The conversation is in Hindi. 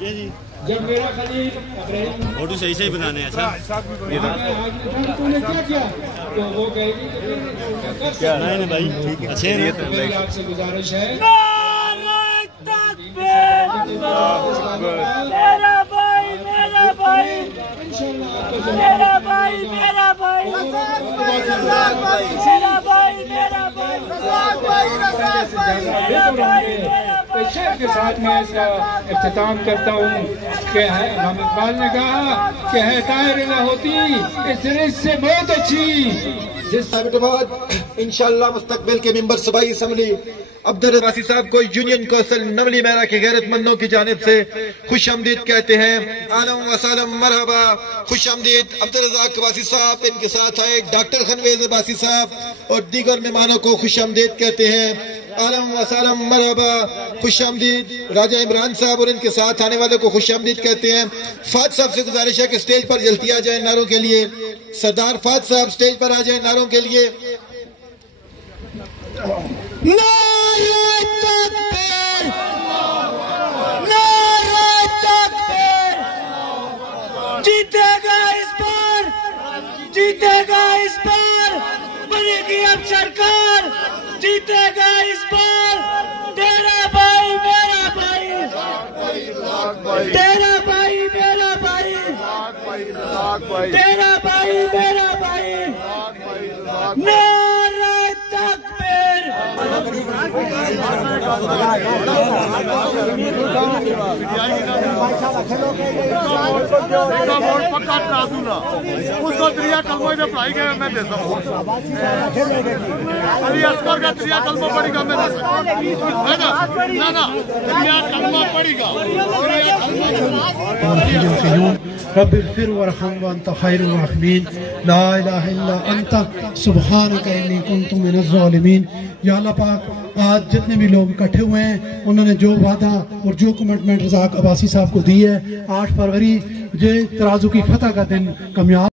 ये जी जब मेरा खलील फोटो सही सही बनाने हैं। तूने क्या किया तो वो कहेगी क्या नहीं भाई ठीक है अच्छे हैं। मेरी आपसे गुजारिश है मेरा भाई मेरा भाई मेरा भाई मेरा भाई मेरा भाई मेरा भाई शेर के साथ मैं इसका इख्तिताम करता हूँ कि इमाम इकबाल ने कहा कि है ताहिर न होती इस रिज़्क़ से बहुत अच्छी जिस बाद इंशाअल्लाह मुस्तकबिल के मिंबर सूबाई असम्बली अब्दुल अब्बासी साहब को यूनियन कौंसिल नवली मेरा के गैरतमंदों की जानिब से खुश आमदीद कहते हैं। आलम वसलम मरहबा खुश आमदीद अब्दुल रज़ाक अब्बासी साहब, इनके साथ आए डॉक्टर खनवेज अब्बासी साहब और दीगर मेहमानों को खुश आमदीद कहते हैं। आलम वसलम मरहबा खुश आमदीद राजा इमरान साहब और इनके साथ आने वाले को खुश आमदीद कहते हैं। फात साहब से गुजारिश है कि स्टेज पर जल्दी आ जाए नारों के लिए। सरदार फात साहब स्टेज पर आ जाए नारों के लिए। जीतेगा इस बार, जीतेगा इस बार, बनेगी अब सरकार, जीतेगा इस बार। तेरा भाई मेरा भाई, तेरा भाई मेरा भाई, तेरा भाई मेरा भाई। नारे तकबीर। पक्का तराजू ना उसको त्रिया कलमों में पढ़ाई गए मैं दे सकता हूँ। अली अस्कर का त्रिया कलमा पड़ेगा मैं दे सकता हूँ है ना ना त्रिया कलमा पड़ेगा। रब्बि इग़फिर वरहम व अंत खैरुर राहिमीन ला इलाहा इल्ला अंत सुब्हानका इन्नी कुन्तु मिनज़ ज़ालिमीन। या अल्लाह पाक आज जितने भी लोग इकट्ठे हुए हैं उन्होंने जो वादा और जो कमिटमेंट रज़ाक अब्बासी साहब को दी है 8 फरवरी ये तराजू की फतह का दिन कामयाब